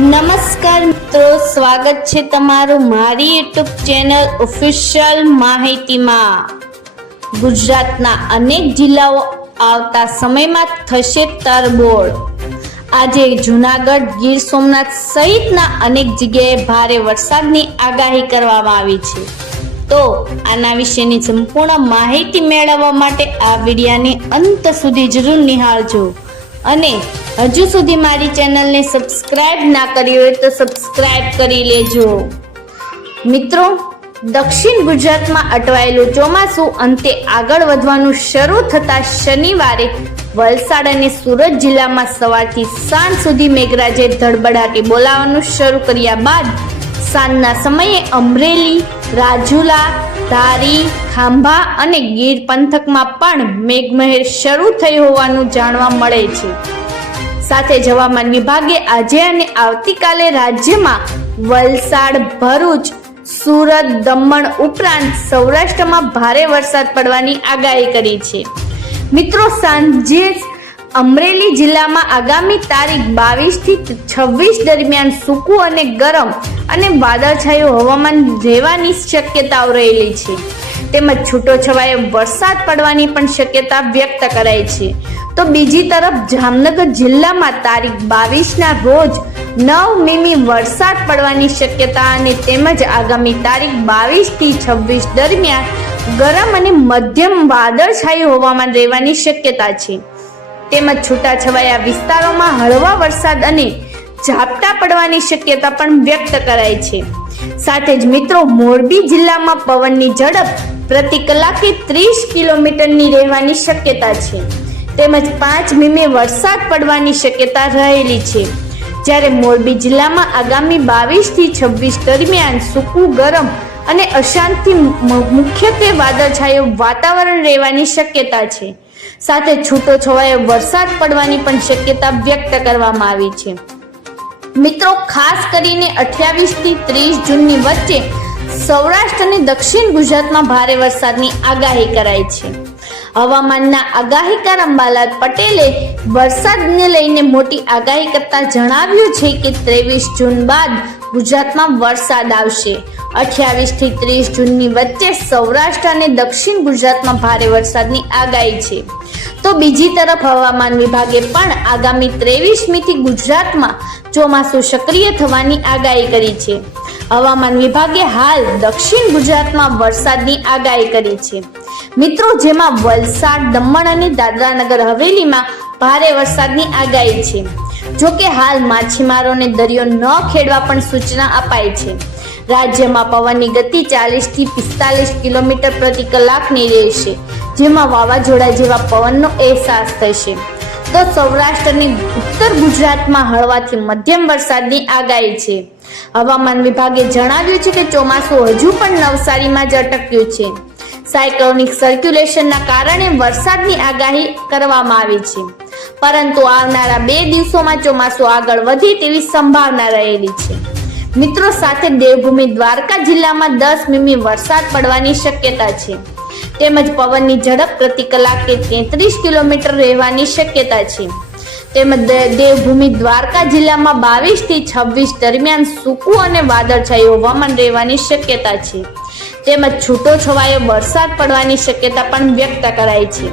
નમસ્કાર મિત્રો, સ્વાગત છે તમારું મારી યુટ્યુબ ચેનલ ઓફિશિયલ માહિતીમાં. ગુજરાતના અનેક જિલ્લાઓ આવતા સમયમાં થશે તરબોળ. આજે જુનાગઢ, ગીર સોમનાથ સહિતના અનેક જગ્યાએ ભારે વરસાદની આગાહી કરવામાં આવી છે. તો આના વિશેની સંપૂર્ણ માહિતી મેળવવા માટે આ વિડિયાને અંત સુધી જરૂર નિહાળજો. અને હજુ સુધી મારી ચેનલને સબસ્ક્રાઇબ ના કરી હોય તો સબસ્ક્રાઇબ કરી લેજો. મિત્રો, દક્ષિણ ગુજરાતમાં અટવાયેલું ચોમાસું અંતે આગળ વધવાનું શરૂ થતા શનિવારે વલસાડ અને સુરત જિલ્લામાં સવારથી સાંજ સુધી મેઘરાજે ધડબડાટી બોલાવવાનું શરૂ કર્યા બાદ સાંજના સમયે અમરેલી, રાજુલા, ધારી, ખાંભા અને ગીર પંથકમાં પણ મેઘમહેર શરૂ થઈ હોવાનું જાણવા મળે છે. સાથે જ હવામાન વિભાગે આજે અને આવતીકાલે રાજ્યમાં વલસાડ, ભરૂચ, સુરત, દમણ ઉપરાંત સૌરાષ્ટ્રમાં ભારે વરસાદ પડવાની આગાહી કરી છે. મિત્રો, સાંજે અમરેલી જિલ્લામાં આગામી તારીખ બાવીસથી છવ્વીસ દરમિયાન સૂકું અને ગરમ અને વાદળછાયું હવામાન રહેવાની શક્યતાઓ રહેલી છે. તેમજ છૂટો છવાયો વરસાદ પડવાની પણ શક્યતા વ્યક્ત કરાઈ છે. તો બીજી તરફ જામનગર જિલ્લામાં તારીખ બાવીસના રોજ નવ મીમી વરસાદ પડવાની શક્યતા અને તેમજ આગામી તારીખ બાવીસથી છવ્વીસ દરમિયાન ગરમ અને મધ્યમ વાદળછાયું હવામાન રહેવાની શક્યતા છે. તેમજ છૂટાછવાયા વિસ્તારોમાં હળવા વરસાદ અને ઝાપટા પડવાની શક્યતા પણ વ્યક્ત કરાઈ છે. સાથે જ મિત્રો, મોરબી જિલ્લામાં પવનની ઝડપ પ્રતિ કલાકે ત્રીસ કિલોમીટરની રહેવાની શક્યતા છે. તેમજ પાંચ મીમી વરસાદ પડવાની શક્યતા રહેલી છે. જ્યારે મોરબી જિલ્લામાં આગામી બાવીસથી છવ્વીસ દરમિયાન સૂકું, ગરમ અને અશાંતિ મુખ્યત્વે વાદળછાયું વાતાવરણ રહેવાની શક્યતા છે. સાથે છૂટો છવાયો વરસાદ પડવાની પણ શક્યતા વ્યક્ત કરવામાં આવી છે. મિત્રો, ખાસ કરીને અઠ્યાવીસથી ત્રીસ જૂનની વચ્ચે સૌરાષ્ટ્ર અને દક્ષિણ ગુજરાતમાં ભારે વરસાદની આગાહી કરાઈ છે. હવામાનના આગાહીકાર અંબાલાલ પટેલે વરસાદને લઈને મોટી આગાહી કરતા જણાવ્યું છે કે ત્રેવીસ જૂન બાદ ગુજરાતમાં વરસાદ આવશે. અઠ્યાવીસથી ત્રીસ જૂનની વચ્ચે સૌરાષ્ટ્ર અને દક્ષિણ ગુજરાતમાં ભારે વરસાદની આગાહી છે. તો બીજી તરફ હવામાન વિભાગે પણ આગામી ત્રેવીસમીથી ગુજરાતમાં ચોમાસું સક્રિય થવાની આગાહી કરી છે. હવામાન વિભાગે હાલ દક્ષિણ ગુજરાતમાં વરસાદની આગાહી કરી છે. મિત્રો, જેમાં વલસાડ, દમણ અને દાદરાનગર હવેલીમાં ભારે વરસાદની આગાહી છે. જો કે હાલ માછીમારોને દરિયો ન ખેડવા પણ સૂચના અપાઈ છે. રાજ્યમાં પવનની ગતિ ચાલીસથી પિસ્તાલીસ કિલોમીટર પ્રતિ કલાકની રહેશે, જેમાં વાવાઝોડા જેવા પવનનો અહેસાસ થશે. તો સૌરાષ્ટ્રની ઉત્તર ગુજરાતમાં હળવાથી મધ્યમ વરસાદની આગાહી છે. હવામાન વિભાગે જણાવ્યું છે કે ચોમાસું હજુ પણ નવસારીમાં જ અટક્યું છે. સાયક્લોનિક સર્ક્યુલેશનના કારણે વરસાદની આગાહી કરવામાં આવી છે. પરંતુ આવનારા બે દિવસોમાં ચોમાસું આગળ વધે તેવી સંભાવના રહેલી છે. મિત્રો, સાથે દેવભૂમિ દ્વારકા જિલ્લામાં દસ મીમી વરસાદ પડવાની શક્યતા છે. તેમજ પવનની ઝડપ પ્રતિ કલાકે તેત્રીસ કિલોમીટર રહેવાની શક્યતા છે. તેમજ દેવભૂમિ દ્વારકા જિલ્લામાં બાવીસથી છવ્વીસ દરમિયાન સૂકું અને વાદળછાયું હવામાન રહેવાની શક્યતા છે. તેમજ છૂટો છવાયો વરસાદ પડવાની શક્યતા પણ વ્યક્ત કરાઈ છે.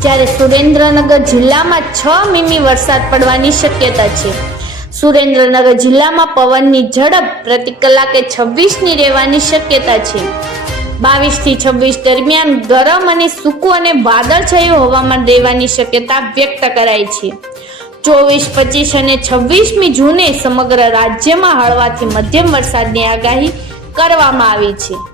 જ્યારે સુરેન્દ્રનગર જિલ્લામાં છ મીમી વરસાદ પડવાની શક્યતા છે. સુરેન્દ્રનગર જિલ્લામાં પવનની ઝડપ પ્રતિ કલાકે છવ્વીસની રહેવાની શક્યતા છે. બાવીસથી છવ્વીસ દરમિયાન ગરમ અને સૂકું અને વાદળછાયું હવામાન રહેવાની શક્યતા વ્યક્ત કરાઈ છે. ચોવીસ, પચીસ અને છવ્વીસમી જૂને સમગ્ર રાજ્યમાં હળવાથી મધ્યમ વરસાદની આગાહી કરવામાં આવી છે.